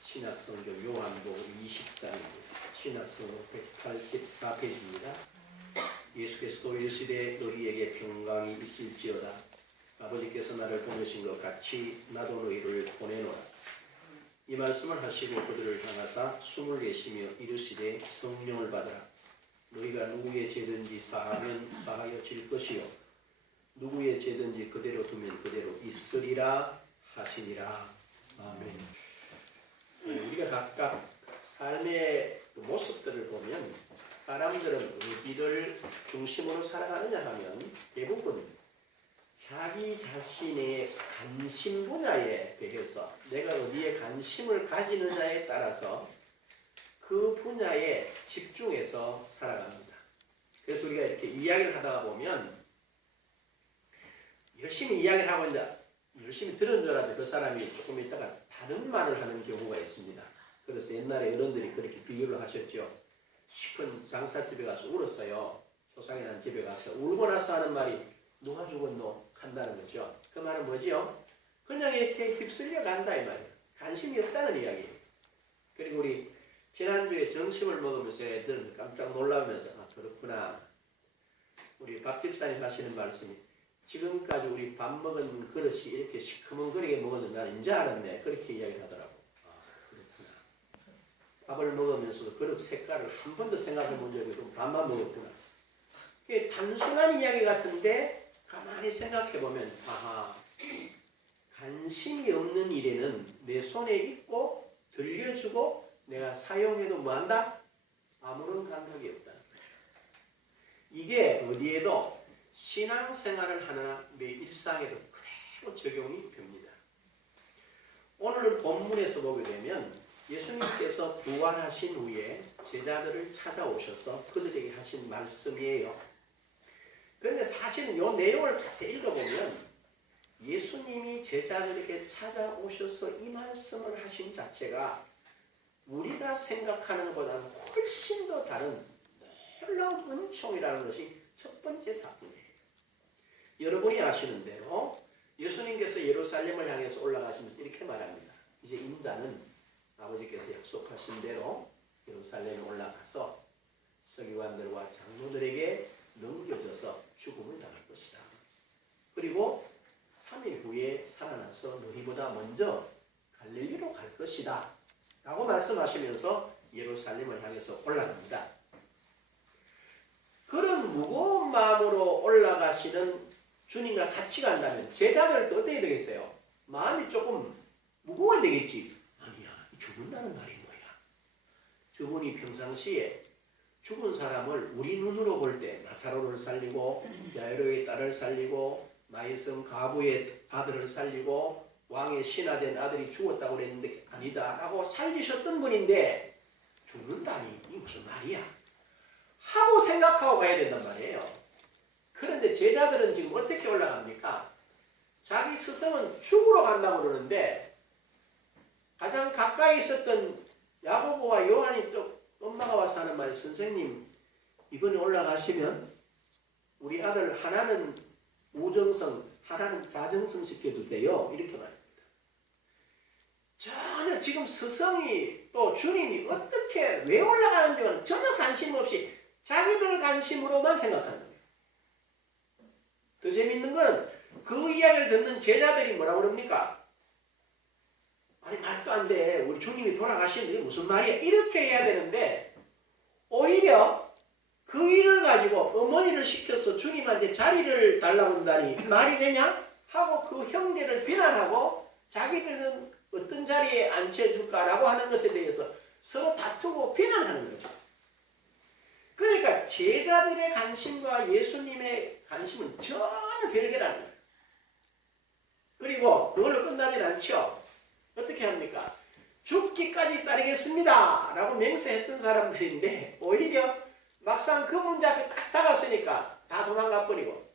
신약성경 요한복음 20장입니다. 신약성경 184페이지입니다. 예수께서도 이르시되 너희에게 평강이 있을지어다. 아버지께서 나를 보내신 것 같이 나도 너희를 보내노라. 이 말씀을 하시고 그들을 향하사 숨을 내쉬며 이르시되 성령을 받으라. 너희가 누구의 죄든지 사하면 사하여질 것이요 누구의 죄든지 그대로 두면 그대로 있으리라 하시니라. 아멘. 우리가 각각 삶의 모습들을 보면 사람들은 어디를 중심으로 살아가느냐 하면 대부분 자기 자신의 관심 분야에 대해서 내가 어디에 관심을 가지느냐에 따라서 그 분야에 집중해서 살아갑니다. 그래서 우리가 이렇게 이야기를 하다가 보면 열심히 이야기를 하고 있는데 열심히 들은 줄 알았는데 그 사람이 조금 있다가 다른 말을 하는 경우가 있습니다. 그래서 옛날에 어른들이 그렇게 비유를 하셨죠. 시큰 장사집에 가서 울었어요. 조상이 난 집에 가서 울고 나서 하는 말이 누가 죽었노? 한다는 거죠. 그 말은 뭐지요? 그냥 이렇게 휩쓸려 간다 이 말이에요. 관심이 없다는 이야기예요. 그리고 우리 지난주에 점심을 먹으면서 애들은 깜짝 놀라면서 아 그렇구나. 우리 박 집사님 하시는 말씀이 지금까지 우리 밥 먹은 그릇이 이렇게 시커먼거리게 먹었는지 나는 이제 알았네. 그렇게 이야기를 하더라고. 아, 그렇구나. 밥을 먹으면서도 그릇 색깔을 한 번도 생각해 본 적이 없고 밥만 먹었구나. 이게 단순한 이야기 같은데 가만히 생각해 보면 아하, 관심이 없는 일에는 내 손에 있고 들려주고 내가 사용해도 뭐한다? 아무런 감각이 없다. 이게 어디에도 신앙생활을 하는 내 일상에도 그대로 적용이 됩니다. 오늘 본문에서 보게 되면 예수님께서 부활하신 후에 제자들을 찾아오셔서 그들에게 하신 말씀이에요. 그런데 사실은 이 내용을 자세히 읽어보면 예수님이 제자들에게 찾아오셔서 이 말씀을 하신 자체가 우리가 생각하는 것보다는 훨씬 더 다른 놀라운 은총이라는 것이 첫 번째 사건이에요. 여러분이 아시는 대로 예수님께서 예루살렘을 향해서 올라가시면서 이렇게 말합니다. 이제 인자는 아버지께서 약속하신 대로 예루살렘에 올라가서 서기관들과 장로들에게 넘겨져서 죽음을 당할 것이다. 그리고 3일 후에 살아나서 너희보다 먼저 갈릴리로 갈 것이다. 라고 말씀하시면서 예루살렘을 향해서 올라갑니다. 그런 무거운 마음으로 올라가시는 주님과 같이 간다면 제자들도 어떻게 되겠어요? 마음이 조금 무거워야 되겠지. 아니야, 죽는다는 말이 뭐야? 저분이 평상시에 죽은 사람을 우리 눈으로 볼 때 나사로를 살리고 야이로의 딸을 살리고 나이성 가부의 아들을 살리고 왕의 신하된 아들이 죽었다고 그랬는데 아니다 라고 살리셨던 분인데 죽는다니 이 무슨 말이야? 하고 생각하고 가야 된단 말이에요. 그런데 제자들은 지금 어떻게 올라갑니까? 자기 스승은 죽으러 간다고 그러는데 가장 가까이 있었던 야고보와 요한이 또 엄마가 와서 하는 말이 선생님 이번에 올라가시면 우리 아들 하나는 우정성 하나는 자정성 시켜주세요. 이렇게 말합니다. 전혀 지금 스승이 또 주님이 어떻게 왜 올라가는지는 전혀 관심 없이 자기들 관심으로만 생각하는 거예요. 더 재밌는 건 그 이야기를 듣는 제자들이 뭐라고 그럽니까? 아니 말도 안 돼. 우리 주님이 돌아가시는데 무슨 말이야? 이렇게 해야 되는데 오히려 그 일을 가지고 어머니를 시켜서 주님한테 자리를 달라고 한다니 말이 되냐? 하고 그 형제를 비난하고 자기들은 어떤 자리에 앉혀줄까라고 하는 것에 대해서 서로 다투고 비난하는 거죠. 그러니까 제자들의 관심과 예수님의 관심은 전혀 별개라는 거예요. 그리고 그걸로 끝나진 않죠. 어떻게 합니까? 죽기까지 따르겠습니다 라고 맹세했던 사람들인데 오히려 막상 그 문제 앞에 딱 다가서니까 다 도망가 버리고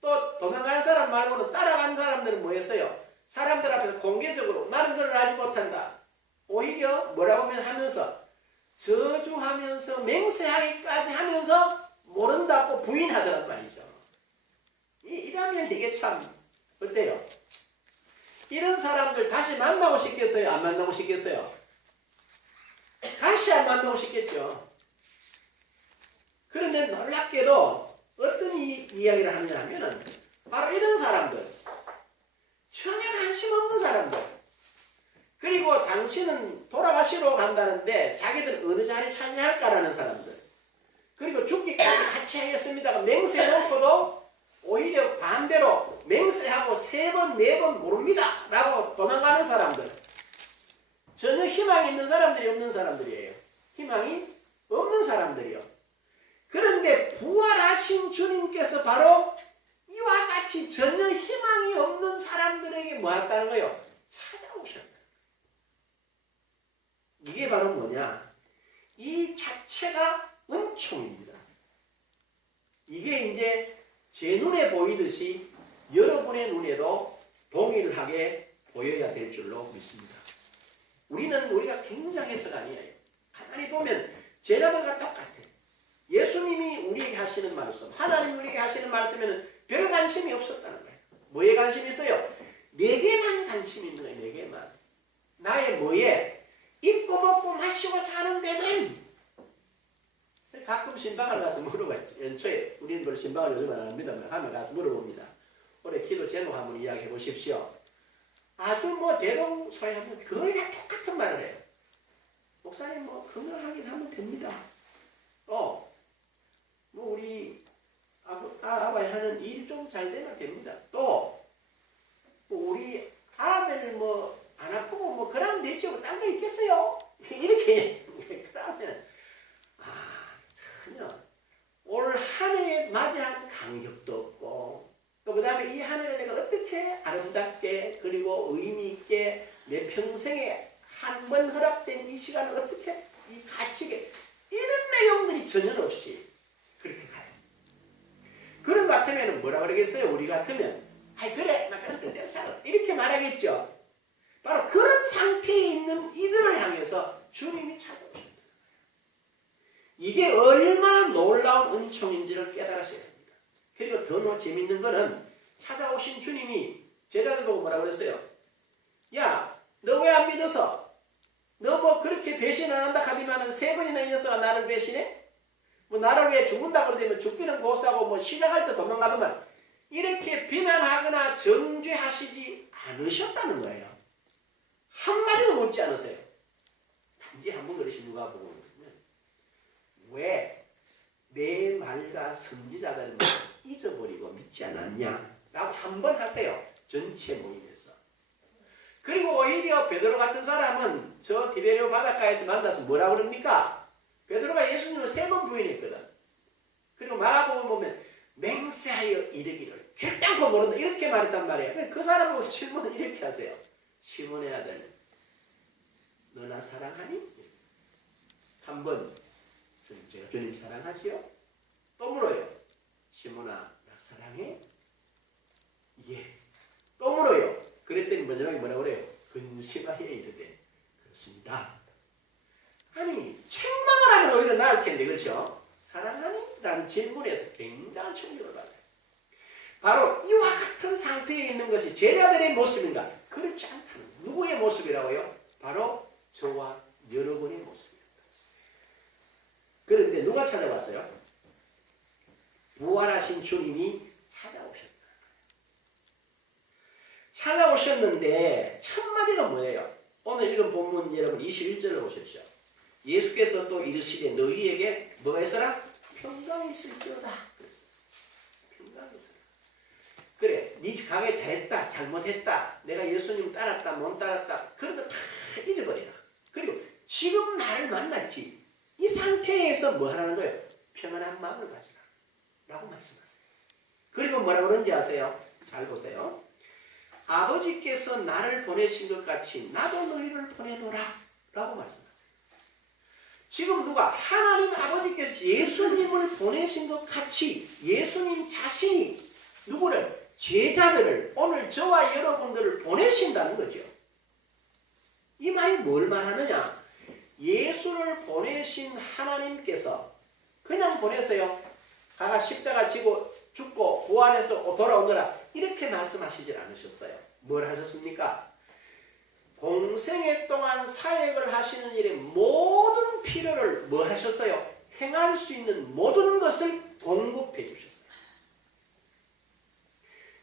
또 도망간 사람 말고는 따라간 사람들은 뭐였어요? 사람들 앞에서 공개적으로 나는 그걸 알지 못한다. 오히려 뭐라고 하면서 저주하면서 맹세하기까지 하면서 모른다고 부인하더란 말이죠. 이라면 이게 참 어때요? 이런 사람들 다시 만나고 싶겠어요? 안 만나고 싶겠어요? 다시 안 만나고 싶겠죠. 그런데 놀랍게도 어떤 이야기를 하느냐 하면은 바로 이런 사람들, 전혀 관심 없는 사람들, 그리고 당신은 돌아가시러 간다는데 자기들 어느 자리 차지할까라는 사람들, 그리고 죽기까지 같이 하겠습니다가 맹세해놓고도 오히려 반대로 맹세하고 3번, 4번 모릅니다 라고 도망가는 사람들, 전혀 희망이 있는 사람들이 없는 사람들이에요. 희망이 없는 사람들이요. 그런데 부활하신 주님께서 바로 이와 같이 전혀 희망이 없는 사람들에게 뭐 했다는 거예요? 찾아오셨다. 이게 바로 뭐냐? 이 자체가 은총입니다. 이게 이제 제 눈에 보이듯이 여러분의 눈에도 동일하게 보여야 될 줄로 믿습니다. 우리가 굉장히 해석 아니에요. 가만히 보면 제자들과 똑같아요. 예수님이 우리에게 하시는 말씀, 하나님 우리에게 하시는 말씀에는 별 관심이 없었다는 거예요. 뭐에 관심이 있어요? 내게만 관심이 있는 거예요. 내게만. 나의 뭐에? 입고 먹고 마시고 사는 데는. 가끔 신방을 가서 물어봤지. 연초에 우리는 별로 신방을 요즘 안 합니다만 하면 가서 물어봅니다. 올해 기도 제목 한번 이야기해 보십시오. 아주 뭐 대동소이하면 거의 다 똑같은 말을 해요. 목사님 뭐 건강하긴 하면 됩니다. 뭐 우리 아버지 하는 일 좀 잘 되면 됩니다. 또 뭐 우리 아들 뭐 안 아프고 뭐 그러면 되죠. 뭐 딴 거 있겠어요? 이렇게 그러면 전혀 올 한 해에 맞이한 간격도 없고 또 그 다음에 이 한 해를 내가 어떻게 아름답게 그리고 의미 있게 내 평생에 한 번 허락된 이 시간을 어떻게 이 가치게 이런 내용들이 전혀 없이 그렇게 가요. 그런 것 같으면 뭐라 그러겠어요? 우리 같으면 아이 그래 나 그런 뜻대로 살아 이렇게 말하겠죠. 바로 그런 상태에 있는 이들을 향해서 주님이 찾아오셨다. 이게 얼마나 놀라운 은총인지를 깨달으셔야 됩니다. 그리고 더 재밌는 거는 찾아오신 주님이 제자들 보고 뭐라 그랬어요? 야, 너 왜 안 믿어서? 너 뭐 그렇게 배신 안 한다 하지만은 3번이나 이어서 나를 배신해? 뭐 나를 왜 죽는다 그러면 죽기는 고사고 뭐 시작할 때 도망가더만 이렇게 비난하거나 정죄하시지 않으셨다는 거예요. 한마디도 묻지 않으세요. 단지 한번 그러신 누가 보고 왜 내 말과 선지자들을 잊어버리고 믿지 않았냐? 라고 한번 하세요. 전체 모임에서. 그리고 오히려 베드로 같은 사람은 저 디베레오 바닷가에서 만나서 뭐라고 그럽니까? 베드로가 예수님을 3번 부인했거든. 그리고 마가복음 보면 맹세하여 이르기를 결단코 모른다 이렇게 말했단 말이에요. 그 사람하고 질문을 이렇게 하세요. 시몬의 아들 너나 사랑하니? 한번 제가 주님 사랑하지요? 또 물어요. 시몬아 나 사랑해? 예. 또 물어요. 그랬더니 마지막에 뭐라고 그래요? 근심하여 이르되 그렇습니다. 아니 책망을 하면 오히려 나을 텐데 그렇죠? 사랑하니? 라는 질문에서 굉장한 충격을 받아요. 바로 이와 같은 상태에 있는 것이 제자들의 모습인가? 그렇지 않다는 누구의 모습이라고요? 바로 저와 여러분의 모습입니다. 그런데 누가 찾아왔어요? 부활하신 주님이 찾아오셨다. 찾아오셨는데 첫 마디가 뭐예요? 오늘 읽은 본문 여러분 21절을 보십시오. 예수께서 또 이르시되 너희에게 뭐가 있어라? 평강이 있을지어다. 그랬어요. 평강이 있어라. 그래, 네 가게 잘했다, 잘못했다, 내가 예수님 따랐다, 못 따랐다 그런 거 다 잊어버리라. 그리고 지금 나를 만났지. 이 상태에서 뭐 하라는 거예요? 평안한 마음을 가지라 라고 말씀하세요. 그리고 뭐라고 그러는지 아세요? 잘 보세요. 아버지께서 나를 보내신 것 같이 나도 너희를 보내노라 라고 말씀하세요. 지금 누가? 하나님 아버지께서 예수님을 보내신 것 같이 예수님 자신이 누구를? 제자들을, 오늘 저와 여러분들을 보내신다는 거죠. 이 말이 뭘 말하느냐? 예수를 보내신 하나님께서 그냥 보내세요. 가가 십자가 지고 죽고 부활해서 돌아오느라 이렇게 말씀하시질 않으셨어요. 뭘 하셨습니까? 공생애 동안 사역을 하시는 일에 모든 필요를 뭐 하셨어요? 행할 수 있는 모든 것을 공급해 주셨어요.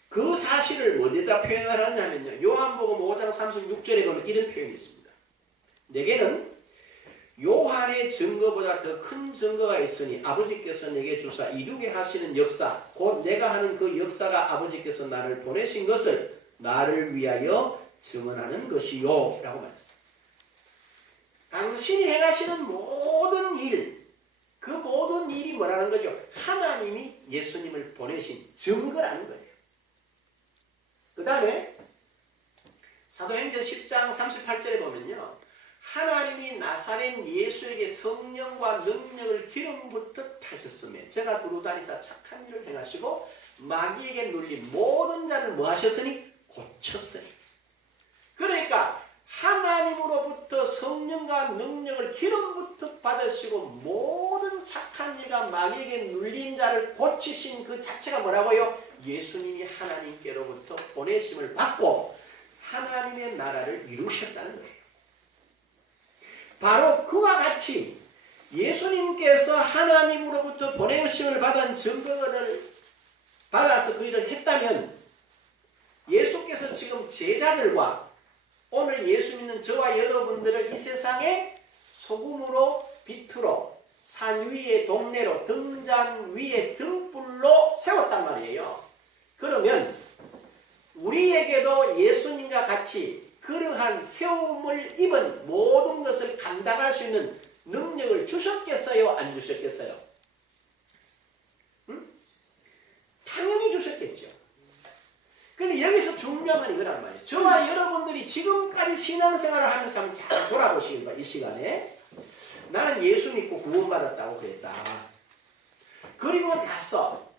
그 사실을 어디다 표현하느냐면요. 요한복음 5장 36절에 보면 이런 표현이 있습니다. 내게는 요한의 증거보다 더 큰 증거가 있으니 아버지께서 내게 주사 이루게 하시는 역사, 곧 내가 하는 그 역사가 아버지께서 나를 보내신 것을 나를 위하여 증언하는 것이요 라고 말했습니다. 당신이 행하시는 모든 일, 그 모든 일이 뭐라는 거죠? 하나님이 예수님을 보내신 증거라는 거예요. 그 다음에 사도행전 10장 38절에 보면요. 하나님이 나사렛 예수에게 성령과 능력을 기름 붓듯 하셨으며 제가 두루다니사 착한 일을 행하시고 마귀에게 눌린 모든 자를 뭐 하셨으니? 고쳤으니. 그러니까 하나님으로부터 성령과 능력을 기름 붓듯 받으시고 모든 착한 일과 마귀에게 눌린 자를 고치신 그 자체가 뭐라고요? 예수님이 하나님께로부터 보내심을 받고 하나님의 나라를 이루셨다는 거예요. 바로 그와 같이 예수님께서 하나님으로부터 보내심을 받은 증거를 받아서 그 일을 했다면 예수께서 지금 제자들과 오늘 예수 믿는 저와 여러분들을 이 세상에 소금으로 빛으로 산 위의 동네로 등잔 위에 등불로 세웠단 말이에요. 그러면 우리에게도 예수님과 같이 그러한 세움을 입은 모든 것을 감당할 수 있는 능력을 주셨겠어요? 안 주셨겠어요? 응? 당연히 주셨겠죠. 근데 여기서 중요한 건 이거란 말이에요. 저와 여러분들이 지금까지 신앙생활을 하면서 한번 잘 돌아보시길 바랍니다. 이 시간에 나는 예수 믿고 구원받았다고 그랬다. 그리고 나서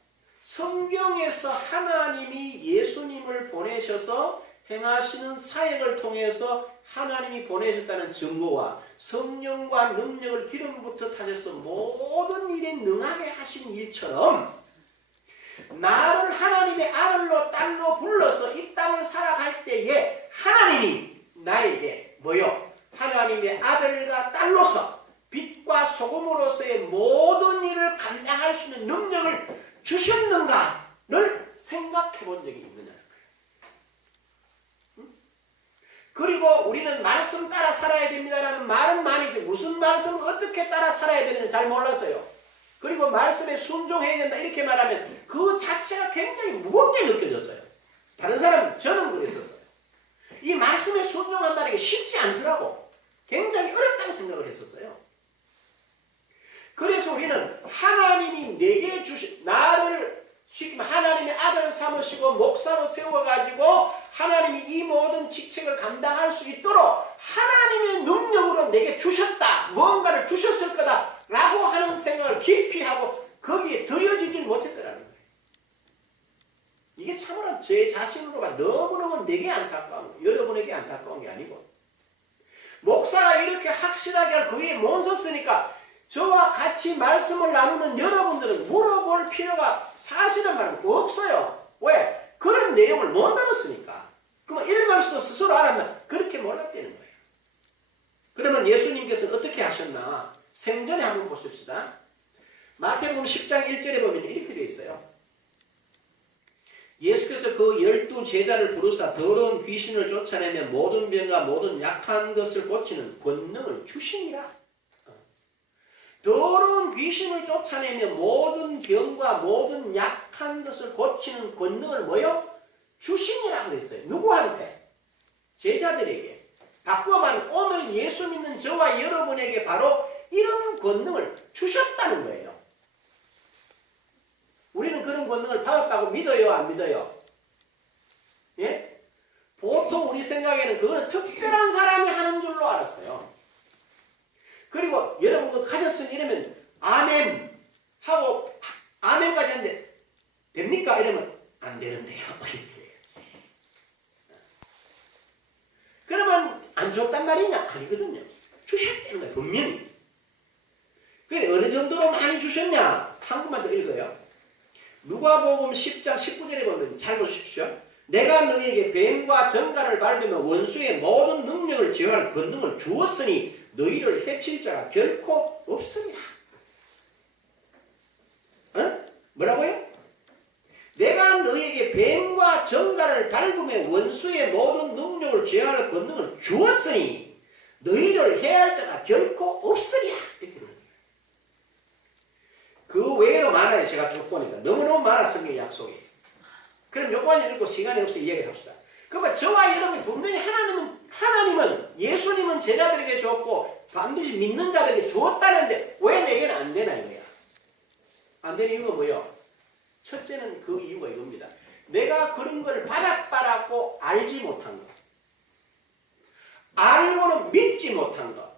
성경에서 하나님이 예수님을 보내셔서 행하시는 사역을 통해서 하나님이 보내셨다는 증거와 성령과 능력을 기름 붓듯 하셔서 모든 일에 능하게 하신 일처럼 나를 하나님의 아들로 딸로 불러서 이 땅을 살아갈 때에 하나님이 나에게 뭐요? 하나님의 아들과 딸로서 빛과 소금으로서의 모든 일을 감당할 수 있는 능력을 주셨는가를 생각해 본 적이 있느냐. 그리고 우리는 말씀 따라 살아야 됩니다라는 말은 많이 듣고 무슨 말씀을 어떻게 따라 살아야 되는지 잘 몰랐어요. 그리고 말씀에 순종해야 된다 이렇게 말하면 그 자체가 굉장히 무겁게 느껴졌어요. 다른 사람 저는 그랬었어요. 이 말씀에 순종한다는 게 쉽지 않더라고. 굉장히 어렵다고 생각을 했었어요. 그래서 우리는 하나님이 내게 나를 지금 하나님의 아들 삼으시고 목사로 세워가지고 하나님이 이 모든 직책을 감당할 수 있도록 하나님의 능력으로 내게 주셨다. 무언가를 주셨을 거다. 라고 하는 생각을 깊이 하고 거기에 들여지질 못했더라는 거예요. 이게 참으로 제 자신으로 봐 너무너무 내게 안타까운 거, 여러분에게 안타까운 게 아니고 목사가 이렇게 확실하게 그에 못 섰으니까 저와 같이 말씀을 나누는 여러분들은 물어볼 필요가 사실은 말하면 없어요. 왜? 그런 내용을 못 나눴으니까. 그러면 읽으면서 스스로 알았나? 그렇게 몰랐다는 거예요. 그러면 예수님께서는 어떻게 하셨나? 생전에 한번 보십시다. 마태복음 10장 1절에 보면 이렇게 되어 있어요. 예수께서 그 12 제자를 부르사 더러운 귀신을 쫓아내며 모든 병과 모든 약한 것을 고치는 권능을 주시니라. 더러운 귀신을 쫓아내며 모든 병과 모든 약한 것을 고치는 권능을 뭐요? 주시니라 그랬어요. 누구한테? 제자들에게. 바꾸어 말하면 오늘 예수 믿는 저와 여러분에게 바로 이런 권능을 주셨다는 거예요. 우리는 그런 권능을 받았다고 믿어요? 안 믿어요? 예? 보통 우리 생각에는 그거는 특별한 사람이 하는 줄로 알았어요. 그리고 여러분 그 가졌으니 이러면 아멘 하고 아멘까지 하는데 됩니까? 이러면 안 되는데요. 그러면 안 줬단 말이냐? 아니거든요. 주셨다는 거예요. 분명히. 그래 어느 정도로 많이 주셨냐? 한 번만 더 읽어요. 누가복음 10장 19절에 보면 잘 보십시오. 내가 너희에게 뱀과 정갈을 밟으며 원수의 모든 능력을 제어할 권능을 주었으니 너희를 해칠 자가 결코 없으리라. 어? 뭐라고요? 내가 너희에게 뱀과 정갈을 밟으며 원수의 모든 능력을 제어할 권능을 주었으니 너희를 해할 자가 결코 없으리라. 이렇게 그러는 거예요. 그 외에도 많아요. 제가 쭉 보니까 너무너무 많아 성경 약속이. 그럼 요거까지 읽고 시간이 없어 이야기를 합시다. 그러면 저와 여러분이 분명히 하나님은 예수님은 제자들에게 줬고 반드시 믿는 자들에게 주었다는데 왜 내게는 안 되나 이거야. 안 되는 이유가 뭐예요? 첫째는 그 이유가 이겁니다. 내가 그런 걸 받았고 알지 못한 거. 알고는 믿지 못한 거.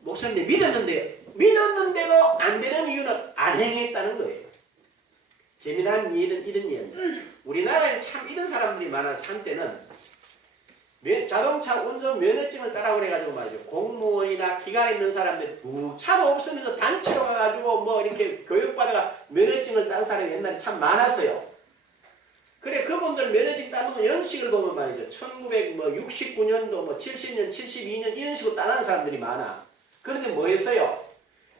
목사님 믿었는데도 안 되는 이유는 안 행했다는 거예요. 재미난 일은 이런 이야기입니다. 우리나라에 참 이런 사람들이 많아서 한때는 자동차 운전 면허증을 따라고 해가지고 말이죠. 공무원이나 기관에 있는 사람들 차가 없으면서 단체로 가가지고 뭐 이렇게 교육받아가 면허증을 딴 사람이 옛날에 참 많았어요. 그래 그분들 면허증 따는 연식을 보면 말이죠. 1969년도 뭐 70년, 72년 이런 식으로 따는 사람들이 많아. 그런데 뭐 했어요?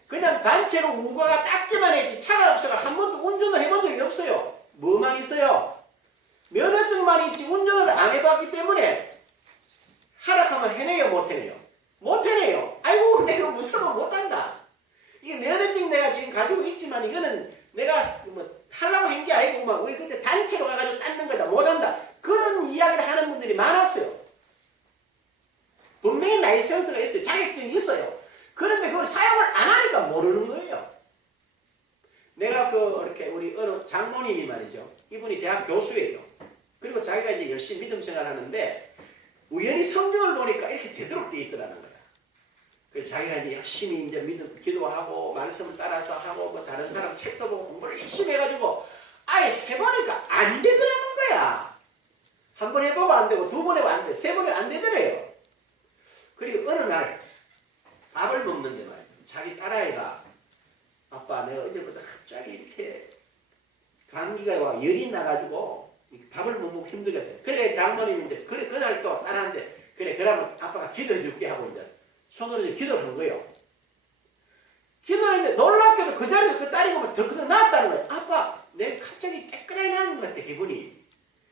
그냥 단체로 우가가 닦기만 했지 차가 없어가 한 번도 운전을 해본 적이 없어요. 뭐만 있어요? 면허증만 있지 운전을 안 해봤기 때문에 하락하면 해내요 못 해내요? 못 해내요. 아이고 내가 무서워 못한다. 이게 면허증 내가 지금 가지고 있지만 이거는 내가 뭐 하려고 한 게 아니고 막 우리 그때 단체로 가가지고 닦는 거다 못한다. 그런 이야기를 하는 분들이 많았어요. 분명히 라이센스가 있어요. 자격증이 있어요. 그런데 그걸 사용을 안 하니까 모르는 거예요. 내가 이렇게 우리 어느 장모님이 말이죠. 이분이 대학 교수예요. 그리고 자기가 이제 열심히 믿음 생활을 하는데 우연히 성경을 보니까 이렇게 되도록 되어 있더라는 거야. 그래서 자기가 이제 열심히 이제 믿음 기도하고 말씀을 따라서 하고 뭐 다른 사람 책도 보고 공부를 열심히 해가지고 아예 해보니까 안 되더라는 거야. 한 번 해보고 안 되고 두 번 해보고 안 돼. 세 번 해보고 안 되더래요. 그리고 어느 날 밥을 먹는데 말이야. 자기 딸아이가 아빠 내가 어제부터 갑자기 이렇게 감기가 와 열이 나가지고 밥을 못 먹고 힘들게 돼. 그래 장모님인데 그래 그날 또 딸한테 그래 그러면 아빠가 기도해 줄게 하고 이제 손으로 이제 기도를 한 거예요. 기도를 했는데 놀랍게도 그 자리에서 그 딸이 보면 덜컥 나왔다는 거예요. 아빠 내 갑자기 깨끗하게 나는 것 같아 기분이.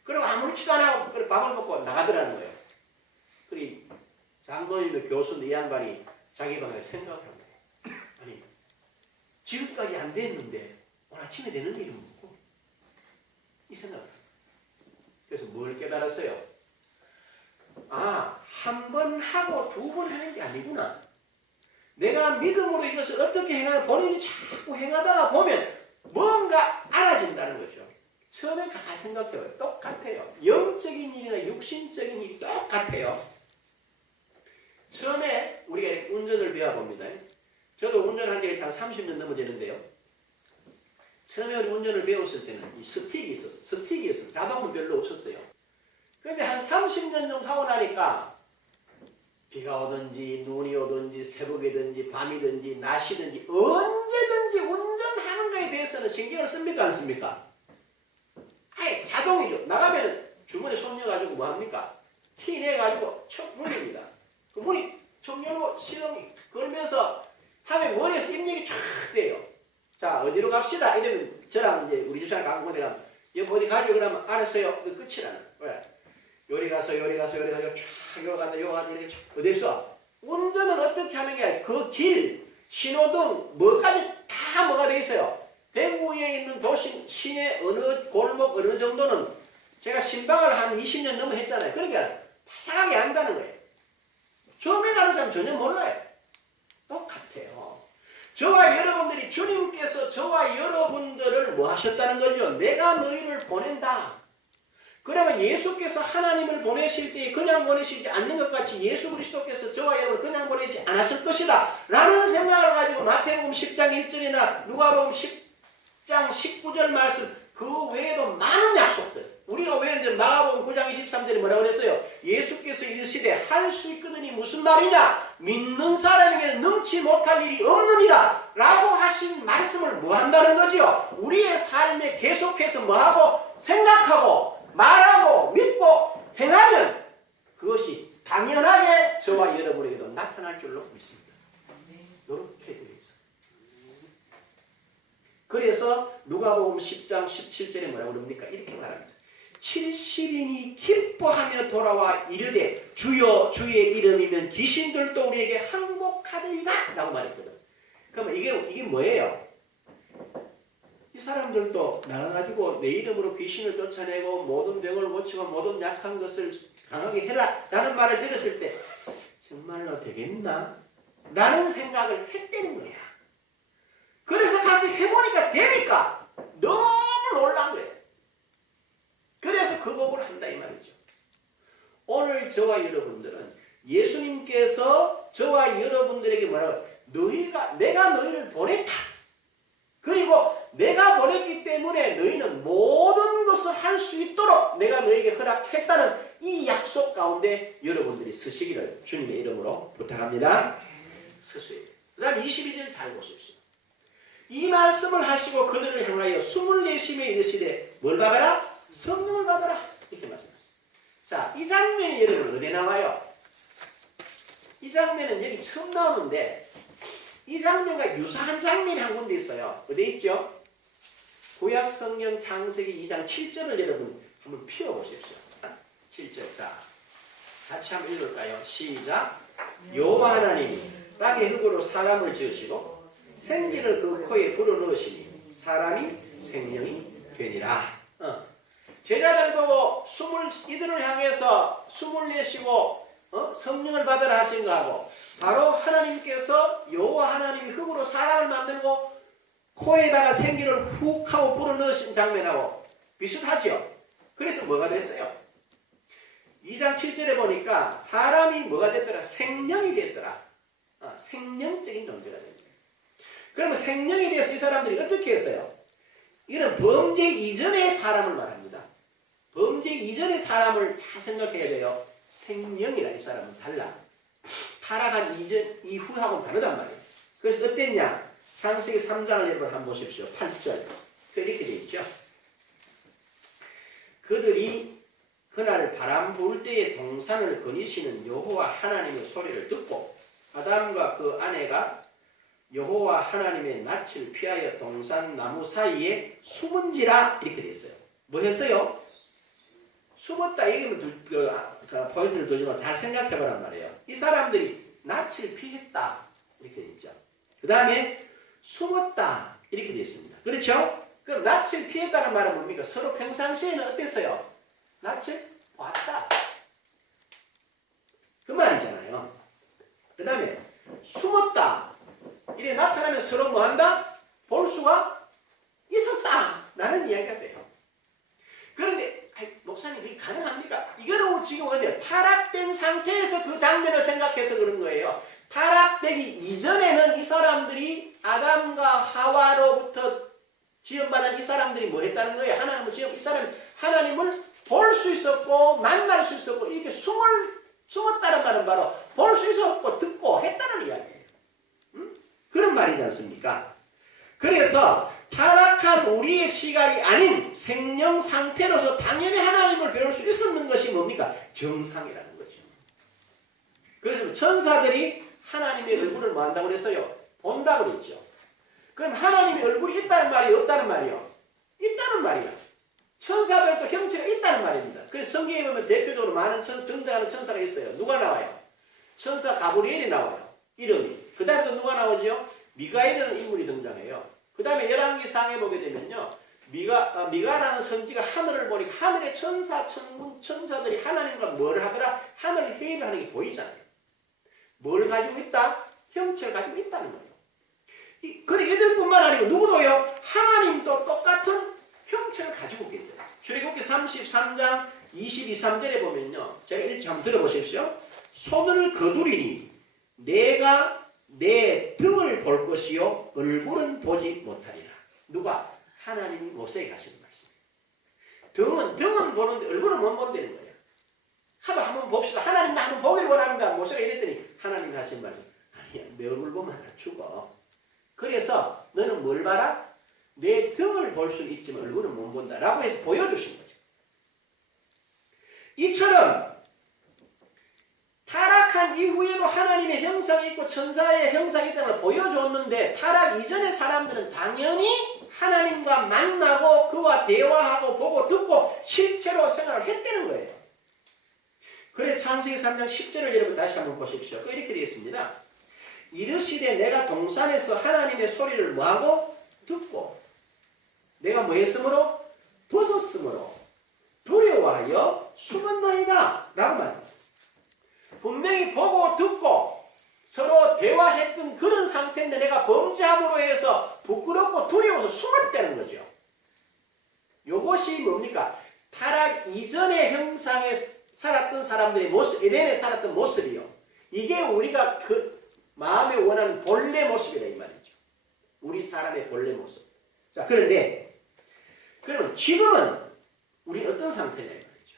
그리고 아무렇지도 안 하고 그래 밥을 먹고 나가더라는 거예요. 그래 장모님의 교수인데 이 양반이 자기 방에 생각을 한 거예요. 아니 지금까지 안 됐는데 오늘 아침에 되는 일이 뭐고? 이 생각을 해요. 그래서 뭘 깨달았어요? 아, 한 번 하고 두 번 하는 게 아니구나. 내가 믿음으로 이것을 어떻게 행하나 본인이 자꾸 행하다가 보면 뭔가 알아진다는 거죠. 처음에 다 생각해요. 똑같아요. 영적인 일이나 육신적인 일이 똑같아요. 처음에 우리가 운전을 배워봅니다. 저도 운전한 지 한 30년 넘어지는데요. 처음에 우리 운전을 배웠을 때는 이 스틱이 있었어요. 스틱이 있었어요. 자동은 별로 없었어요. 그런데 한 30년 정도 하고 나니까 비가 오든지 눈이 오든지 새벽이든지 밤이든지 낮이든지 언제든지 운전하는 거에 대해서는 신경을 씁니까 안 씁니까? 아예 자동이죠. 나가면 주머니에 손 넣어가지고 뭐합니까? 키 내가지고 척 문입니다. 그 문이 척 열고 시동이 걸면서 하면 머리에서 입력이 쫙 돼요. 자 어디로 갑시다 이러면 저랑 이제 우리 집사람 가고 내가 여기 어디 가죠 그러면 알았어요. 그 끝이라는 왜? 요리 가서 쫙 요리 가다 요 가다 이렇게 쫙 어디 있어? 운전은 어떻게 하는 게 아니라 그 길, 신호등 뭐까지 다 뭐가 돼 있어요. 대구에 있는 도심 시내 어느 골목 어느 정도는 제가 신방을 한 20년 넘어 했잖아요. 그러니까 바삭하게 한다는 거예요. 처음에 가는 사람 전혀 몰라요. 똑같아요. 저와 여러분들이 주님께서 저와 여러분들을 뭐 하셨다는 거죠? 내가 너희를 보낸다. 그러면 예수께서 하나님을 보내실 때 그냥 보내시지 않는 것 같이 예수 그리스도께서 저와 여러분을 그냥 보내지 않았을 것이다 라는 생각을 가지고 마태복음 10장 1절이나 누가복음 10장 19절 말씀 그 외에도 많은 약속들 우리가 외우는 마가복음 9장 23절에 뭐라고 그랬어요? 예수께서 이르시되 할 수 있거든이 무슨 말이냐? 믿는 사람에게는 능치 못할 일이 없느니라 라고 하신 말씀을 뭐 한다는 거죠? 우리의 삶에 계속해서 뭐하고 생각하고 말하고 믿고 행하면 그것이 당연하게 저와 여러분에게도 나타날 줄로 믿습니다. 이렇게 되어 있어요. 그래서 누가복음 10장 17절에 뭐라고 그럽니까? 이렇게 말합니다. 70인이 기뻐하며 돌아와 이르되 주여 주의 이름이면 귀신들도 우리에게 항복하리라 라고 말했거든. 그러면 이게 뭐예요? 이 사람들도 나가가지고 내 이름으로 귀신을 쫓아내고 모든 병을 고치고 모든 약한 것을 강하게 해라 라는 말을 들었을 때 정말로 되겠나? 라는 생각을 했다는 거야. 그래서 가서 해보니까 되니까 너무 놀란 거예요. 그래서 그 곡을 한다 이 말이죠. 오늘 저와 여러분들은 예수님께서 저와 여러분들에게 뭐라고 내가 너희를 보냈다. 그리고 내가 보냈기 때문에 너희는 모든 것을 할 수 있도록 내가 너희에게 허락했다는 이 약속 가운데 여러분들이 서시기를 주님의 이름으로 부탁합니다. 서세요. 그 다음 22절 잘 보십시오. 이 말씀을 하시고 그들을 향하여 숨을 내쉬며 이르시되 뭘 받아라? 성령을 받아라. 이렇게 말씀하십니다. 자, 이 장면이 여러분 어디에 나와요? 이 장면은 여기 처음 나오는데 이 장면과 유사한 장면이 한 군데 있어요. 어디 있죠? 구약 성경 창세기 2장 7절을 여러분 한번 피워보십시오. 7절. 자, 같이 한번 읽을까요? 시작. 여호와 하나님이 땅의 흙으로 사람을 지으시고 생기를 그 코에 불어넣으시니 사람이 생명이 되니라. 제자들 보고 이들을 향해서 숨을 내쉬고 성령을 받으라 하신 거하고 바로 하나님께서 여호와 하나님이 흙으로 사람을 만들고 코에다가 생기를 훅 하고 불어넣으신 장면하고 비슷하죠. 그래서 뭐가 됐어요? 2장 7절에 보니까 사람이 뭐가 됐더라? 생명이 됐더라. 생명적인 존재가 됩니다. 그러면 생명이 돼서 이 사람들이 어떻게 했어요? 이는 범죄 이전의 사람을 말합니다. 범죄 이전의 사람을 잘 생각해야 돼요. 생명이라 이 사람은 달라. 타락한 이전 이후하고는 다르단 말이에요. 그래서 어땠냐? 창세기 3장을 여러분 한번 보십시오. 8절. 이렇게 되어 있죠. 그들이 그날 바람 불 때에 동산을 거니시는 여호와 하나님의 소리를 듣고 아담과 그 아내가 여호와 하나님의 낯을 피하여 동산 나무 사이에 숨은지라 이렇게 되어 있어요. 뭐 했어요? 숨었다 얘기하면 포인트를 두지만 잘 생각해보란 말이에요. 이 사람들이 낯을 피했다 이렇게 되어 있죠. 그 다음에 숨었다 이렇게 되어 있습니다. 그렇죠? 그럼 낯을 피했다는 말은 뭡니까? 서로 평상시에는 어땠어요? 낯을 봤다 그 말이잖아요. 그 다음에 숨었다 이래 나타나면 서로 뭐한다? 볼 수가 있었다 라는 이야기가 돼요. 그런데 목사님 그게 가능합니까? 이거는 지금 어디요? 타락된 상태에서 그 장면을 생각해서 그런 거예요. 타락되기 이전에는 이 사람들이 아담과 하와로부터 지음받은 이 사람들이 뭐 했다는 거예요? 이 사람이 하나님을 볼 수 있었고 만날 수 있었고 이렇게 숨었다는 말은 바로 볼 수 있었고 듣고 했다는 이야기예요. 그런 말이지 않습니까? 그래서 타락한 우리의 시각이 아닌 생명 상태로서 당연히 하나님을 배울 수 있었는 것이 뭡니까? 정상이라는 거죠. 그래서 천사들이 하나님의 얼굴을 뭐 한다고 그랬어요? 본다고 그랬죠. 그럼 하나님의 얼굴이 있다는 말이에요? 없다는 말이에요? 있다는 말이에요. 천사들도 형체가 있다는 말입니다. 그래서 성경에 보면 대표적으로 많은 등장하는 천사가 있어요. 누가 나와요? 천사 가브리엘이 나와요. 이름이. 그 다음에 또 누가 나오죠? 미가엘이라는 인물이 등장해요. 그 다음에 열왕기상에 보게 되면요. 미가라는 선지가 하늘을 보니까 하늘의 천사들이 하나님과 뭘 하더라? 하늘 회의를 하는 게 보이잖아요. 뭘 가지고 있다? 형체를 가지고 있다는 거예요. 그래 얘들뿐만 아니고 누구도요? 하나님도 똑같은 형체를 가지고 계세요. 출애굽기 33장 22, 3절에 보면요. 제가 읽지 한번 들어보십시오. 손을 거두리니 내가 내 등을 볼 것이요 얼굴은 보지 못하리라. 누가? 하나님이 모세에게 하시는 말씀이에요. 등은 보는데 얼굴은 못 본다는 거예요. 하도 한번 봅시다. 하나님 나 한번 보길 원합니다. 모세가 이랬더니 하나님이 하신 말씀. 아니야, 내 얼굴 보면 나 죽어. 그래서 너는 뭘 봐라? 내 등을 볼 수는 있지만 얼굴은 못 본다. 라고 해서 보여주신 거죠. 이처럼 타락한 이후에도 하나님의 형상이 있고 천사의 형상이 있다는 걸 보여줬는데 타락 이전의 사람들은 당연히 하나님과 만나고 그와 대화하고 보고 듣고 실제로 생활을 했다는 거예요. 그래 창세기 3장 10절을 여러분 다시 한번 보십시오. 이렇게 되어 있습니다. 이르시되 내가 동산에서 하나님의 소리를 뭐하고? 듣고 내가 뭐 했으므로? 벗었으므로 두려워하여 숨었나이다 라고 말합니다. 분명히 보고 듣고 서로 대화했던 그런 상태인데 내가 범죄함으로 해서 부끄럽고 두려워서 숨었다는 거죠. 이것이 뭡니까? 타락 이전의 형상에 살았던 사람들의 모습, 에덴에 살았던 모습이요. 이게 우리가 그 마음에 원하는 본래 모습이다 이 말이죠. 우리 사람의 본래 모습. 자, 그런데 그러면 지금은 우리 어떤 상태냐 이 말이죠.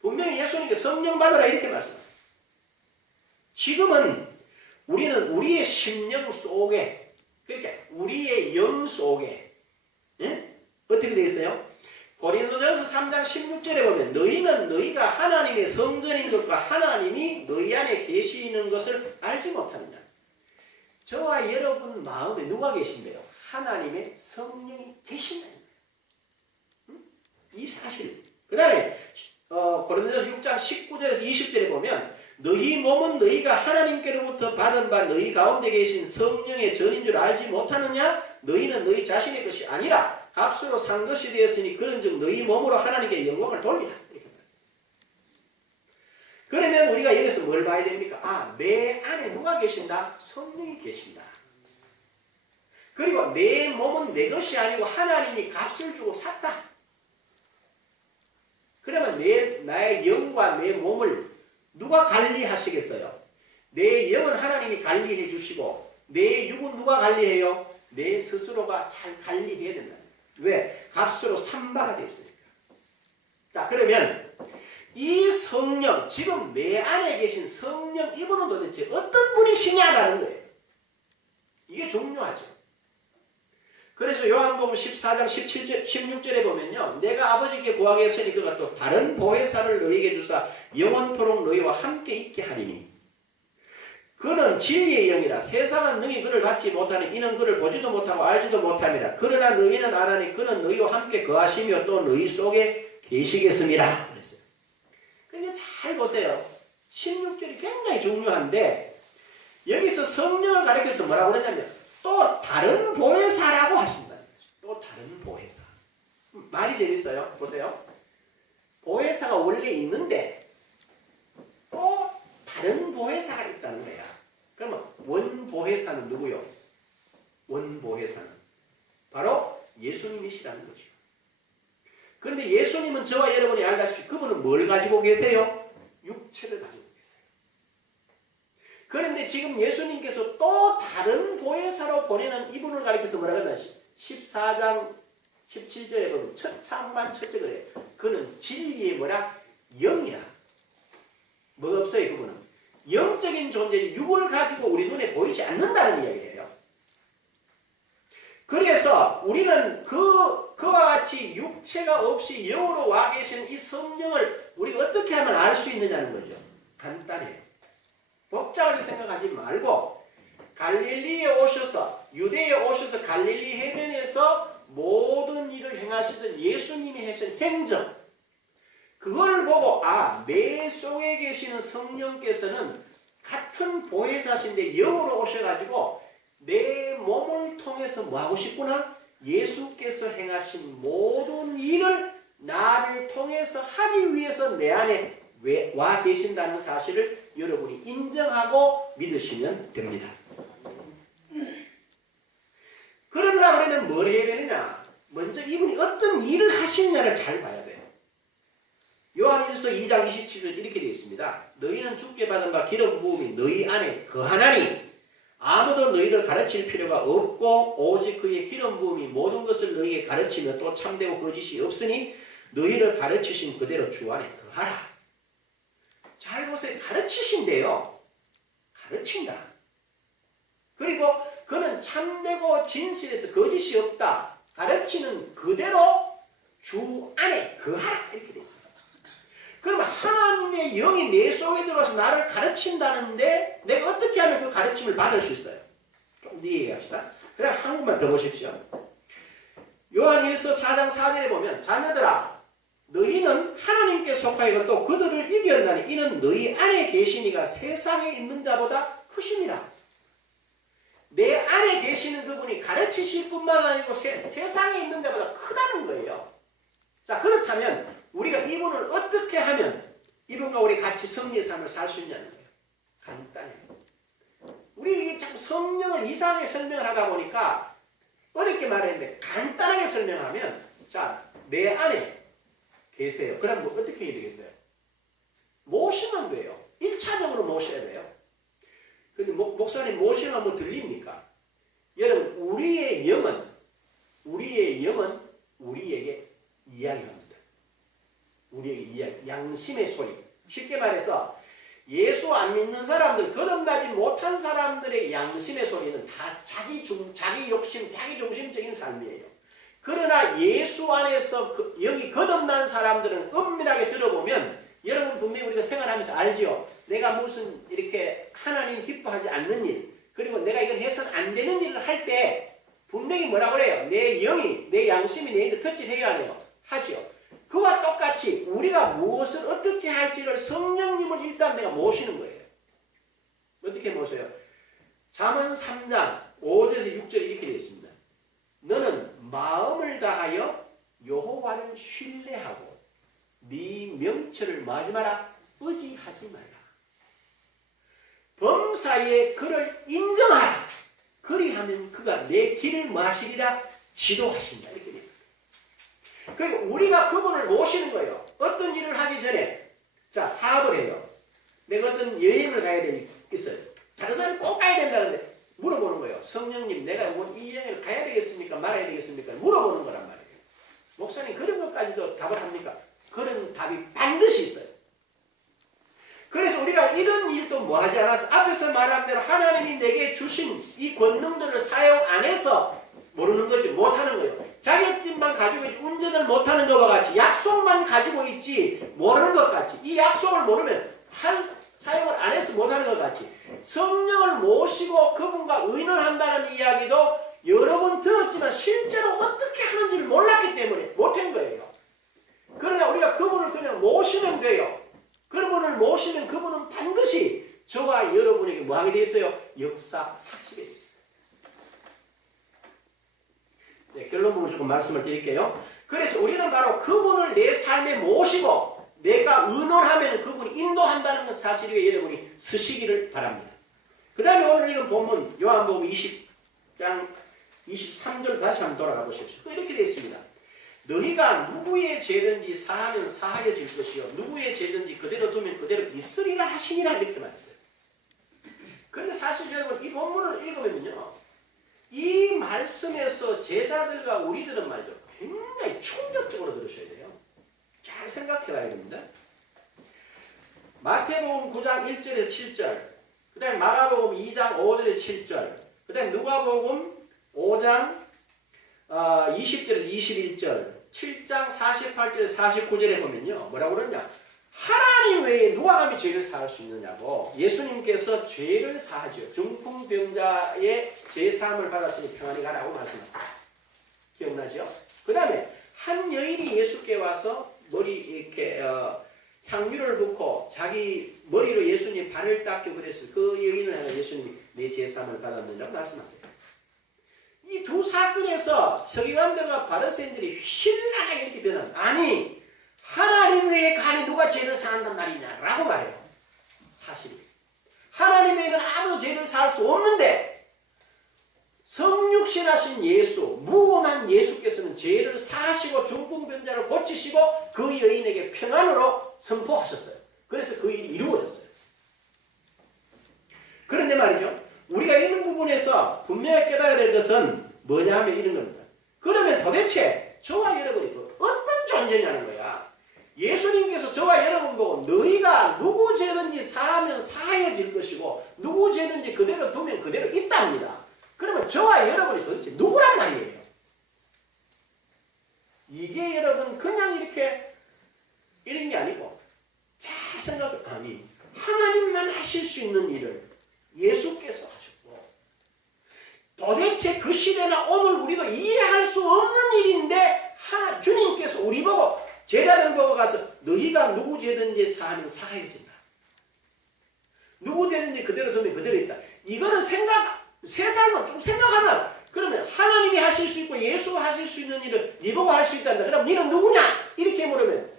분명히 예수님께서 성령 받으라 이렇게 말씀합니다. 지금은 우리는 우리의 심령 속에, 그러니까 우리의 영 속에, 예? 어떻게 되어 있어요? 고린도전서 3장 16절에 보면 너희는 너희가 하나님의 성전인 것과 하나님이 너희 안에 계시는 것을 알지 못하느냐. 저와 여러분 마음에 누가 계신대요? 하나님의 성령이 계신다. 이 사실. 그 다음에 고린도전서 6장 19절에서 20절에 보면 너희 몸은 너희가 하나님께로부터 받은 바 너희 가운데 계신 성령의 전인 줄 알지 못하느냐? 너희는 너희 자신의 것이 아니라 값으로 산 것이 되었으니 그런즉 너희 몸으로 하나님께 영광을 돌리라. 이렇게 그러면 우리가 여기서 뭘 봐야 됩니까? 아, 내 안에 누가 계신다? 성령이 계신다. 그리고 내 몸은 내 것이 아니고 하나님이 값을 주고 샀다. 그러면 나의 영과 내 몸을 누가 관리하시겠어요? 내 영은 하나님이 관리해 주시고 내 육은 누가 관리해요? 내 스스로가 잘 관리해야 된다. 왜? 값으로 산바가 되어 있으니까. 자, 그러면 이 성령, 지금 내 안에 계신 성령, 이분은 도대체 어떤 분이시냐라는 거예요. 이게 중요하죠. 그래서 요한복음 14장 16절에 보면요. 내가 아버지께 구하겠으니 그가 또 다른 보혜사를 너희에게 주사 영원토록 너희와 함께 있게 하리니 그는 진리의 영이라 세상은 능히 그를 받지 못하니 이는 그를 보지도 못하고 알지도 못함이라. 그러나 너희는 아나니 그는 너희와 함께 거하시며 또 너희 속에 계시겠습니다. 그랬어요. 그러니까 잘 보세요. 16절이 굉장히 중요한데 여기서 성령을 가리켜서 뭐라고 그러냐면 또 다른 보혜사라고 하신다는 거죠. 또 다른 보혜사. 말이 재밌어요. 보세요. 보혜사가 원래 있는데 또 다른 보혜사가 있다는 거야. 그러면 원보혜사는 누구요? 원보혜사는 바로 예수님이시라는 거죠. 그런데 예수님은 저와 여러분이 알다시피 그분은 뭘 가지고 계세요? 육체를 가지고 계세요. 그런데 지금 예수님께서 또 다른 보혜사로 보내는 이분을 가리켜서 뭐라 그러나 14장 17절에 보면 첫창만 첫째 그래요. 그는 진리의 뭐라? 영이라. 뭐가 없어요 그분은. 영적인 존재, 육을 가지고 우리 눈에 보이지 않는다는 이야기예요. 그래서 우리는 그와 같이 육체가 없이 영으로 와 계신 이 성령을 우리가 어떻게 하면 알 수 있느냐는 거죠. 간단해요. 복잡하게 생각하지 말고 갈릴리에 오셔서 유대에 오셔서 갈릴리 해변에서 모든 일을 행하시던 예수님이 하신 행정 그걸 보고 내 속에 계시는 성령께서는 같은 보혜사신데 영으로 오셔가지고 내 몸을 통해서 뭐하고 싶구나? 예수께서 행하신 모든 일을 나를 통해서 하기 위해서 내 안에 와 계신다는 사실을 여러분이 인정하고 믿으시면 됩니다. 그러려고 하면 뭘 해야 되느냐? 먼저 이분이 어떤 일을 하시느냐를 잘 봐야 돼요. 요한일서 2장 27절 이렇게 되어 있습니다. 너희는 주께 받은 바 기름 부음이 너희 안에 거하나니 아무도 너희를 가르칠 필요가 없고 오직 그의 기름 부음이 모든 것을 너희에게 가르치며 또 참되고 거짓이 없으니 너희를 가르치신 그대로 주 안에 거하라. 잘 보세요. 가르치신대요. 가르친다. 그리고 그는 참되고 진실에서 거짓이 없다. 가르치는 그대로 주 안에 거하라. 이렇게 되어 있어요. 그러면 하나님의 영이 내 속에 들어와서 나를 가르친다는데 내가 어떻게 하면 그 가르침을 받을 수 있어요? 좀 더 얘기합시다. 그냥 한 번만 더 보십시오. 요한일서 4장 4절에 보면 자녀들아 너희는 하나님께 속하여 또 그들을 이겼나니 이는 너희 안에 계시니가 세상에 있는 자보다 크심이라. 내 안에 계시는 그분이 가르치실 뿐만 아니고 세상에 있는 자보다 크다는 거예요. 자, 그렇다면 우리가 이분을 어떻게 하면 이분과 우리 같이 승리의 삶을 살 수 있냐는 거예요. 간단해요. 우리 자꾸 성령을 이상하게 설명을 하다 보니까 어렵게 말했는데 간단하게 설명하면 자, 내 안에 계세요. 그럼 뭐 어떻게 해야 되겠어요? 모시면 돼요. 1차적으로 모셔야 돼요. 근데 목사님 모시면 뭐 들립니까? 여러분 우리의 영은 우리에게 이야기합니다. 우리에게 이야기, 양심의 소리. 쉽게 말해서 예수 안 믿는 사람들, 거듭나지 못한 사람들의 양심의 소리는 다 자기 욕심, 자기 중심적인 삶이에요. 그러나 예수 안에서 여기 거듭난 사람들은 엄밀하게 들어보면 여러분 분명히 우리가 생활하면서 알죠. 내가 무슨 이렇게 하나님 기뻐하지 않는 일, 그리고 내가 이걸 해서는 안 되는 일을 할 때 분명히 뭐라고 그래요? 내 영이, 내 양심이 내인데 덧질해야 하네요. 하죠. 그와 똑같이 우리가 무엇을 어떻게 할지를 성령님을 일단 내가 모시는 거예요. 어떻게 모셔요? 잠언 3장 5절에서 6절에 이렇게 되어 있습니다. 너는 마음을 다하여 여호와를 신뢰하고 네 명철을 뭐하지 마라? 의지하지 마라. 범사에 그를 인정하라. 그리하면 그가 내 길을 뭐하시리라? 지도하신다. 이렇게 됩니다. 그러니까 우리가 그분을 모시는 거예요. 어떤 일을 하기 전에 자 사업을 해요. 내가 어떤 여행을 가야 되겠어요. 다른 사람이 꼭 가야 된다는데 물어보는 거예요. 성령님 내가 이 여행을 가야 되겠습니까? 말아야 되겠습니까? 물어보는 거란 말이에요. 목사님 그런 것까지도 답을 합니까? 그런 답이 반드시 있어요. 그래서 우리가 이런 일도 뭐 하지 않아서 앞에서 말한 대로 하나님이 내게 주신 이 권능들을 사용 안 해서 모르는 거지, 못하는 거예요. 자격증만 가지고 있지 운전을 못하는 것과 같이 약속만 가지고 있지 모르는 것 같이 이 약속을 모르면 사용을 안 해서 못하는 것 같이 성령을 모시고 그분과 의논한다는 이야기도 여러 번 들었지만 실제로 어떻게 하는지를 몰랐기 때문에 못한 거예요. 그러나 우리가 그분을 그냥 모시면 돼요. 그분을 모시면 그분은 반드시 저와 여러분에게 뭐 하게 되어 있어요? 역사하시게 되어 있어요. 네, 결론부터 조금 말씀을 드릴게요. 그래서 우리는 바로 그분을 내 삶에 모시고 내가 의논하면 그분이 인도한다는 사실에 여러분이 쓰시기를 바랍니다. 그 다음에 오늘 읽은 본문 요한복음 20장 23절 다시 한번 돌아가 보십시오. 이렇게 되어 있습니다. 너희가 누구의 죄든지 사하면 사하여질 것이요 누구의 죄든지 그대로 두면 그대로 있으리라 하시니라 이렇게 말했어요. 그런데 사실 여러분 이 본문을 읽으면요 이 말씀에서 제자들과 우리들은 말이죠 굉장히 충격적으로 들으셔야 돼요. 잘 생각해 봐야 됩니다. 마태복음 9장 1절에서 7절, 그 다음에 마가복음 2장 5절에서 7절, 그 다음에 누가복음 5장 20절에서 21절, 7장 48절에서 49절에 보면요 뭐라고 그러냐, 하나님 외에 누가 감히 죄를 사할 수 있느냐고 예수님께서 죄를 사하죠. 중풍병자의 죄사함을 받았으니 평안히 가라고 말씀하셨어요. 기억나죠? 그 다음에 한 여인이 예수께 와서 머리 이렇게 향유를 붓고 자기 머리로 예수님 발을 닦고 그랬어요. 그 여인을 향해 예수님이 내 죄사함을 받았느냐고 말씀하세요. 이 두 사건에서 서기관들과 바리새인들이 신랄하게 이렇게 변한 아니 하나님 외에 감히 누가 죄를 사한단 말이냐라고 말해요. 사실이 하나님 외에는 아무 죄를 사할 수 없는데 성육신하신 예수, 무고한 예수께서는 죄를 사하시고 중풍병자를 고치시고 그 여인에게 평안으로 선포하셨어요. 그래서 그 일이 이루어졌어요. 그런데 말이죠. 우리가 이런 부분에서 분명히 깨달아야 될 것은 뭐냐 하면 이런 겁니다. 그러면 도대체 저와 여러분이 어떤 존재냐는 거야. 예수님께서 저와 여러분 보고 너희가 누구 죄든지 사하면 사해질 것이고 누구 죄든지 그대로 두면 그대로 있답니다. 그러면 저와 여러분이 도대체 누구란 말이에요? 이게 여러분 그냥 이렇게 이런 게 아니고 잘 생각해. 아니 하나님만 하실 수 있는 일을 예수께서 하셨고 도대체 그 시대나 오늘 우리도 이해할 수 없는 일인데 주님께서 우리 보고 제자들 보고 가서 너희가 누구 죄든지 사하면 사해진다. 누구 죄든지 그대로 두면 그대로 있다. 이거는 세상은 좀 생각하나. 그러면 하나님이 하실 수 있고 예수가 하실 수 있는 일을 네 보고 할 수 있단다. 그럼 너는 누구냐? 이렇게 물으면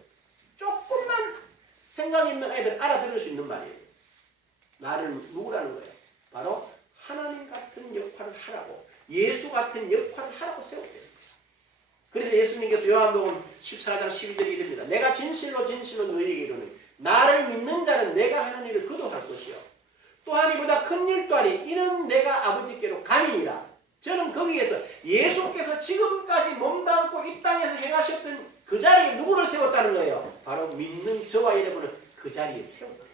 조금만 생각 있는 애들 알아들을 수 있는 말이에요. 나를 누구라는 거예요? 바로 하나님 같은 역할을 하라고 예수 같은 역할을 하라고 세웠대요. 그래서 예수님께서 요한복음 14장 12절에 이릅니다. 내가 진실로 진실로 너희에게 이르노니 나를 믿는 자는 내가 하는 일을 그도 할 것이요 또한 이보다 큰 일도 하니 이는 내가 아버지께로 가니니라. 저는 거기에서 예수께서 지금까지 몸담고 이 땅에서 행하셨던 그 자리에 누구를 세웠다는 거예요? 바로 믿는 저와 여러분을 그 자리에 세웠다는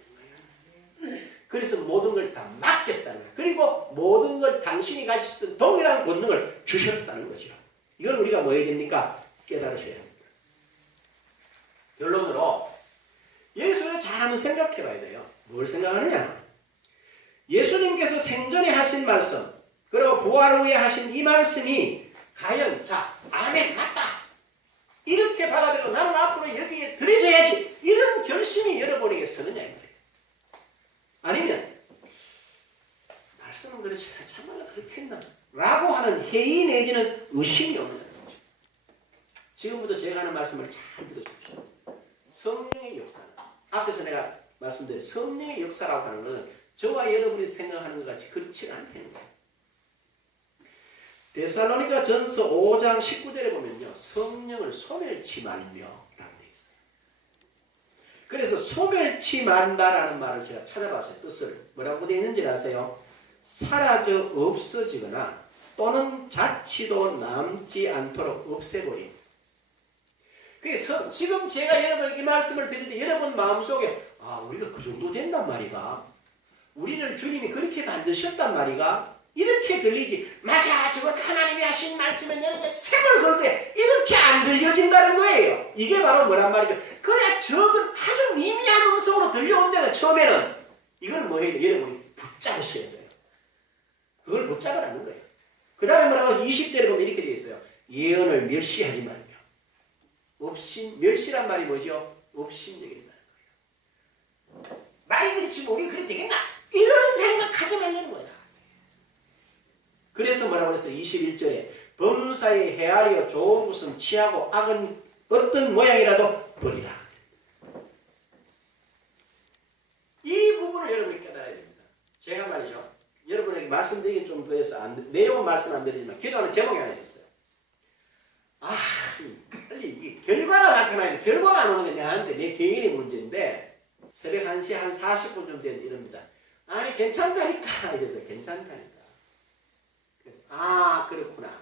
거예요. 그래서 모든 걸 다 맡겼다는 거예요. 그리고 모든 걸 당신이 가지셨던 동일한 권능을 주셨다는 거죠. 이걸 우리가 뭐 해야 됩니까? 깨달으셔야 합니다. 결론으로 여기서 잘 한번 생각해 봐야 돼요. 뭘 생각하느냐? 예수님께서 생전에 하신 말씀 그리고 부활 후에 하신 이 말씀이 과연 아멘 맞다 이렇게 받아들이고 나는 앞으로 여기에 들여져야지 이런 결심이 여러분에게 서느냐 이 말이에요. 아니면 말씀은 그렇지 참말로 그렇게 했나 라고 하는 회의 내지는 의심이 없는 거죠. 지금부터 제가 하는 말씀을 잘 들어주십시오. 성령의 역사는 앞에서 내가 말씀드린 성령의 역사라고 하는 것은 저와 여러분이 생각하는 것 같이 그렇지 않다는 거예요. 데살로니가 전서 5장 19절에 보면요. 성령을 소멸치 말며 라고 되어 있어요. 그래서 소멸치 만다라는 말을 제가 찾아봤어요. 뜻을. 뭐라고 되어 있는지 아세요? 사라져 없어지거나 또는 자치도 남지 않도록 없애버림. 그래서 지금 제가 여러분에게 이 말씀을 드릴 때 여러분 마음속에 우리가 그 정도 된단 말이가? 우리를 주님이 그렇게 만드셨단 말이가? 이렇게 들리지. 맞아, 저건 하나님이 하신 말씀에 내는데 샘을 걸게 이렇게 안 들려진다는 거예요. 이게 바로 뭐란 말이죠. 그래, 저건 아주 미미한 음성으로 들려온다는 처음에는 이걸 뭐 해야 돼요? 여러분이 붙잡으셔야 돼요. 그걸 붙잡으라는 거예요. 그 다음에 뭐라고 해서 20절에 보면 이렇게 되어 있어요. 예언을 멸시하지 말며. 멸시란 말이 뭐죠? 업신여긴다는 거예요. 말이 그렇지 뭐 우리 그래 되겠나? 이런 생각하지 말라는 거야. 그래서 뭐라고 해서 21절에 범사에 헤아려 좋은 것은 취하고 악은 어떤 모양이라도 버리라. 이 부분을 여러분이 깨달아야 됩니다. 제가 말이죠. 여러분에게 말씀드리긴 좀 그래서 내용은 말씀 안 드리지만 기도하는 제목이 하나 있었어요. 빨리 이게 결과가 나타나야 돼. 결과가 안 오는 게 나한테 내 개인의 문제인데 새벽 1시 한 40분 좀 되는 이럽니다. 아니 괜찮다니까 이래도 괜찮다니까. 그렇구나.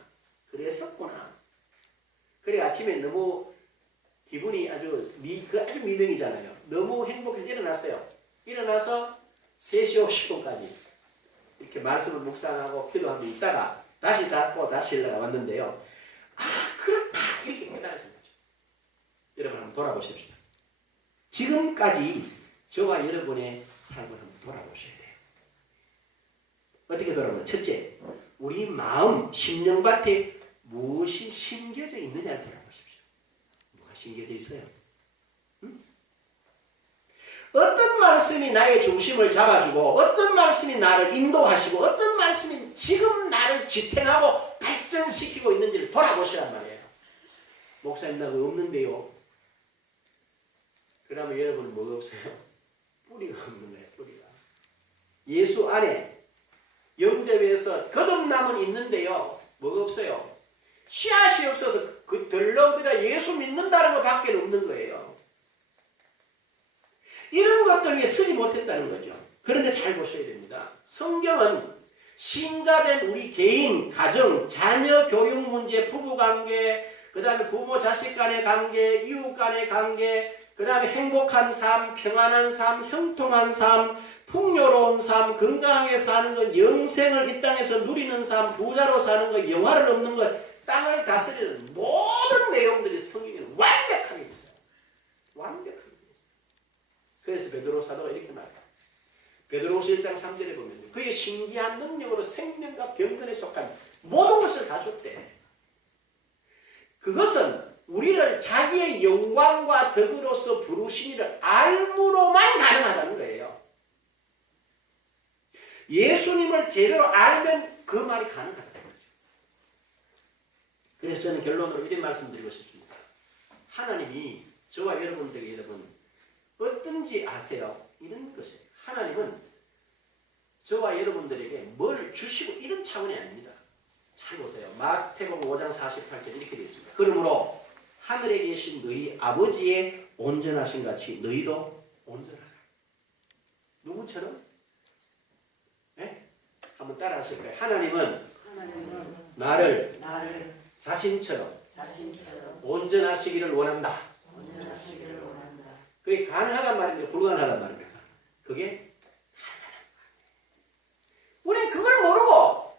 그랬었구나. 그래 아침에 너무 기분이 아주 미명이잖아요. 너무 행복해서 일어났어요. 일어나서 3시 50분까지 이렇게 말씀을 묵상하고 기도하고 있다가 다시 잡고 다시 일어나 왔는데요. 그렇다 이렇게 깨달으신 거죠. 여러분 한번 돌아보십시오. 지금까지 저와 여러분의 삶을 한번 돌아보셔야 돼요. 어떻게 돌아보면 첫째, 우리 마음, 심령밭에 무엇이 심겨져 있느냐를 돌아보십시오. 뭐가 심겨져 있어요? 어떤 말씀이 나의 중심을 잡아주고 어떤 말씀이 나를 인도하시고 어떤 말씀이 지금 나를 지탱하고 발전시키고 있는지를 돌아보시란 말이에요. 목사님 나 그거 없는데요. 그러면 여러분은 뭐가 없어요? 뿌리가 없는 거예요. 뿌리가. 예수 안에 영접에서 거듭남은 있는데요. 뭐가 없어요? 씨앗이 없어서 그 덜렁 그냥 예수 믿는다는 것밖에 없는 거예요. 이런 것들 위해 쓰지 못했다는 거죠. 그런데 잘 보셔야 됩니다. 성경은 신자된 우리 개인, 가정, 자녀 교육 문제, 부부 관계, 그 다음에 부모 자식 간의 관계, 이웃 간의 관계, 그 다음에 행복한 삶, 평안한 삶, 형통한 삶, 풍요로운 삶, 건강하게 사는 것, 영생을 이 땅에서 누리는 삶, 부자로 사는 것, 영화를 얻는 것, 땅을 다스리는 모든 내용들이 성경에 완벽하게 있어요. 완벽하게 있어요. 그래서 베드로 사도가 이렇게 말해요. 베드로후서 1장 3절에 보면 그의 신기한 능력으로 생명과 병건에 속한 모든 것을 다 줬대. 그것은 우리를 자기의 영광과 덕으로서 부르신 이를 알므로만 가능하다는 거예요. 예수님을 제대로 알면 그 말이 가능하다는 거죠. 그래서 저는 결론으로 이런 말씀드리고 싶습니다. 하나님이 저와 여러분들에게 여러분 어떤지 아세요? 이런 것이에요. 하나님은 저와 여러분들에게 뭘 주시고 이런 차원이 아닙니다. 잘 보세요. 마태복음 5장 48절 이렇게 되어 있습니다. 그러므로 하늘에 계신 너희 아버지의 온전하신 같이 너희도 온전하라. 누구처럼? 네? 한번 따라 하실 거예요. 하나님은 나를 자신처럼 온전하시기를 원한다. 그게 가능하단 말입니까? 불가능하단 말입니까? 그게 가능하단 말이에요. 우리는 그걸 모르고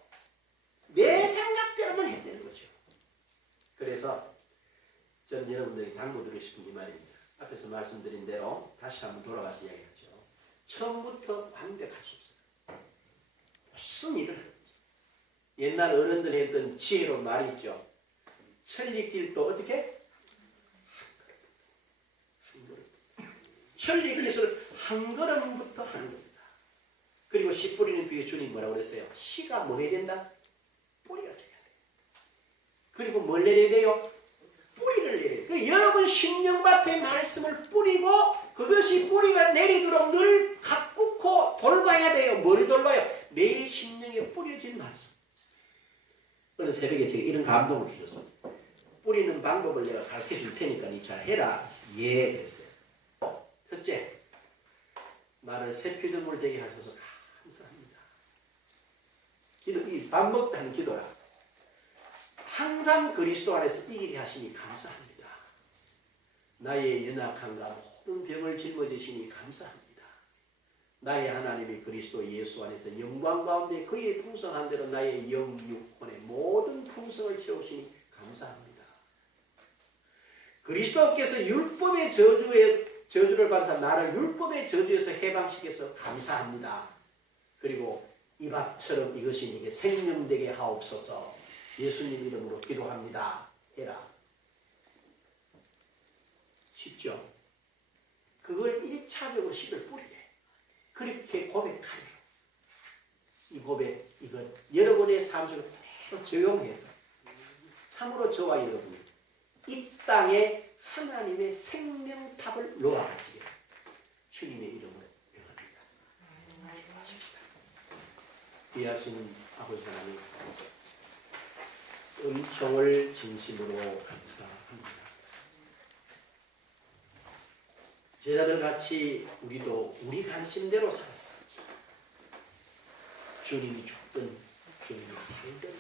내 생각대로만 했다는 거죠. 그래서 저는 여러분들이 당부드리고 싶은 이 말입니다. 앞에서 말씀드린 대로 다시 한번 돌아가서 이야기하죠. 처음부터 완벽할 수 없어요. 무슨 일을 하든지. 옛날 어른들이 했던 지혜로운 말이 있죠. 천리길도 어떻게? 한 걸음. 천리길을 한 걸음부터 하는 겁니다. 그리고 씨 뿌리는 비유 주님 뭐라고 그랬어요? 씨가 뭐 해야 된다? 뿌리가 돼야 돼요. 그리고 뭘 내려야 돼요? 뿌리를 내려야 돼요. 여러분 심령밭에 말씀을 뿌리고 그것이 뿌리가 내리도록 늘 가꾸고 돌봐야 돼요. 뭘 돌봐요? 내 심령에 뿌려진 말씀. 어느 새벽에 제가 이런 감동을 주셔서 뿌리는 방법을 내가 가르쳐 줄 테니까 니 잘 해라. 예, 그랬어요. 첫째, 나를 새 피조물 되게 하셔서 감사합니다. 이 밥 먹다는 기도라. 항상 그리스도 안에서 이기게 하시니 감사합니다. 나의 연약함과 모든 병을 짊어지시니 감사합니다. 나의 하나님이 그리스도 예수 안에서 영광 가운데 그의 풍성한 대로 나의 영, 육혼의 모든 풍성을 채우시니 감사합니다. 그리스도께서 율법의 저주를 받아 나를 율법의 저주에서 해방시켜서 감사합니다. 그리고 이 밥처럼 이것이 네게 생명되게 하옵소서. 예수님 이름으로 기도합니다. 해라. 쉽죠? 그걸 1차적으로 씨를 뿌리래. 그렇게 고백하래. 이 고백, 이건 여러분의 삶을 그대로 적용해서 참으로 저와 여러분이 이 땅에 하나님의 생명탑을 놓아가시기를 주님의 이름으로 명합니다. 기도하십시다. 귀하신 아버지 하나님, 은총을 진심으로 감사합니다. 제자들 같이 우리도 우리 관심대로 살았어. 주님이 죽든 주님이 살든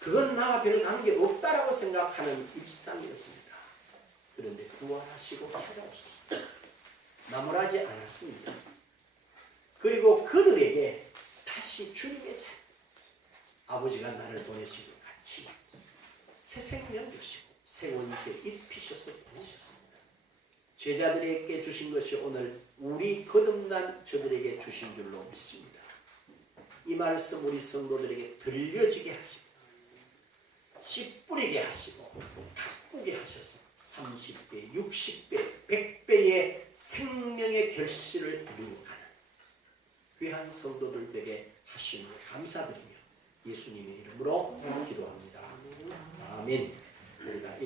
그건 나와 별 관계없다라고 생각하는 일상이었습니다. 그런데 구원하시고 찾아오셨습니다. 나무라지 않았습니다. 그리고 그들에게 다시 주님의 자 아버지가 나를 보내시고 같이 새 생명 주시고 새 원세 입히셔서 보내셨습니다. 제자들에게 주신 것이 오늘 우리 거듭난 저들에게 주신 줄로 믿습니다. 이 말씀 우리 성도들에게 들려지게 하시고 씨 뿌리게 하시고 가꾸게 하셔서 30배, 60배, 100배의 생명의 결실을 이루고 가는 귀한 성도들 되게 하심을 감사드리며 예수님의 이름으로 기도합니다. 아멘.